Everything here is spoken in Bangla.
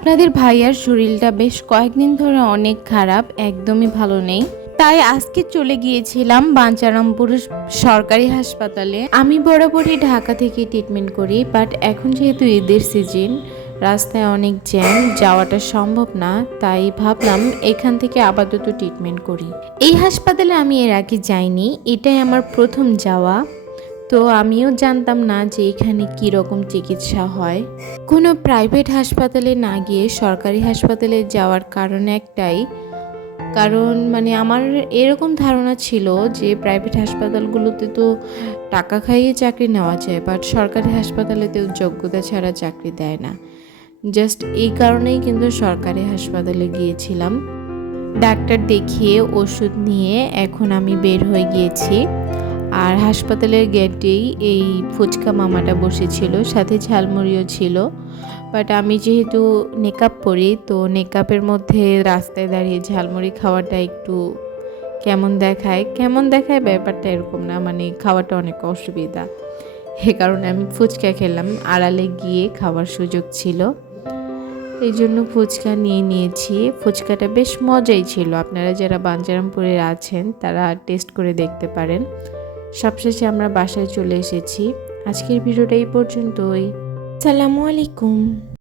আপনাদের ভাইয়ার শরীরটা বেশ কয়েকদিন ধরে অনেক খারাপ, একদমই ভালো নেই। তাই আজকে চলে গিয়েছিলাম বাঞ্ছারামপুর সরকারি হাসপাতালে। আমি বরাবরই ঢাকা থেকে ট্রিটমেন্ট করি, বাট এখন যেহেতু ঈদের সিজন, রাস্তায় অনেক জ্যাম, যাওয়াটা সম্ভব না। তাই ভাবলাম এখান থেকে আপাতত ট্রিটমেন্ট করি। এই হাসপাতালে আমি এর আগে যাইনি, এটাই আমার প্রথম যাওয়া। তো আমিও জানতাম না যে এখানে কীরকম চিকিৎসা হয়। কোনো প্রাইভেট হাসপাতালে না গিয়ে সরকারি হাসপাতালে যাওয়ার কারণ একটাই, কারণ আমার এরকম ধারণা ছিল যে প্রাইভেট হাসপাতালগুলোতে তো টাকা খাইয়ে চাকরি নেওয়া যায়, বাট সরকারি হাসপাতালেতেও যোগ্যতা ছাড়া চাকরি দেয় না। জাস্ট এই কারণেই কিন্তু সরকারি হাসপাতালে গিয়েছিলাম। ডাক্তার দেখিয়ে ওষুধ নিয়ে এখন আমি বের হয়ে গিয়েছি। আর হাসপাতালের গেটেই এই ফুচকা মামাটা বসেছিল, সাথে ঝালমুড়িও ছিল। বাট আমি যেহেতু নেকআপ পরি, তো নেকআপের মধ্যে রাস্তায় দাঁড়িয়ে ঝালমুড়ি খাওয়াটা একটু কেমন দেখায় ব্যাপারটা এরকম না, খাওয়াটা অনেক অসুবিধা। এ কারণে আমি ফুচকা খেলাম, আড়ালে গিয়ে খাওয়ার সুযোগ ছিল, এই জন্য ফুচকা নিয়েছি। ফুচকাটা বেশ মজাই ছিল, আপনারা যারা বাঞ্ছারামপুরের আছেন তারা টেস্ট করে দেখতে পারেন। সবশেষে আমরা বাসায় চলে এসেছি। আজকের ভিডিওটা এই পর্যন্তই। আসসালামু আলাইকুম।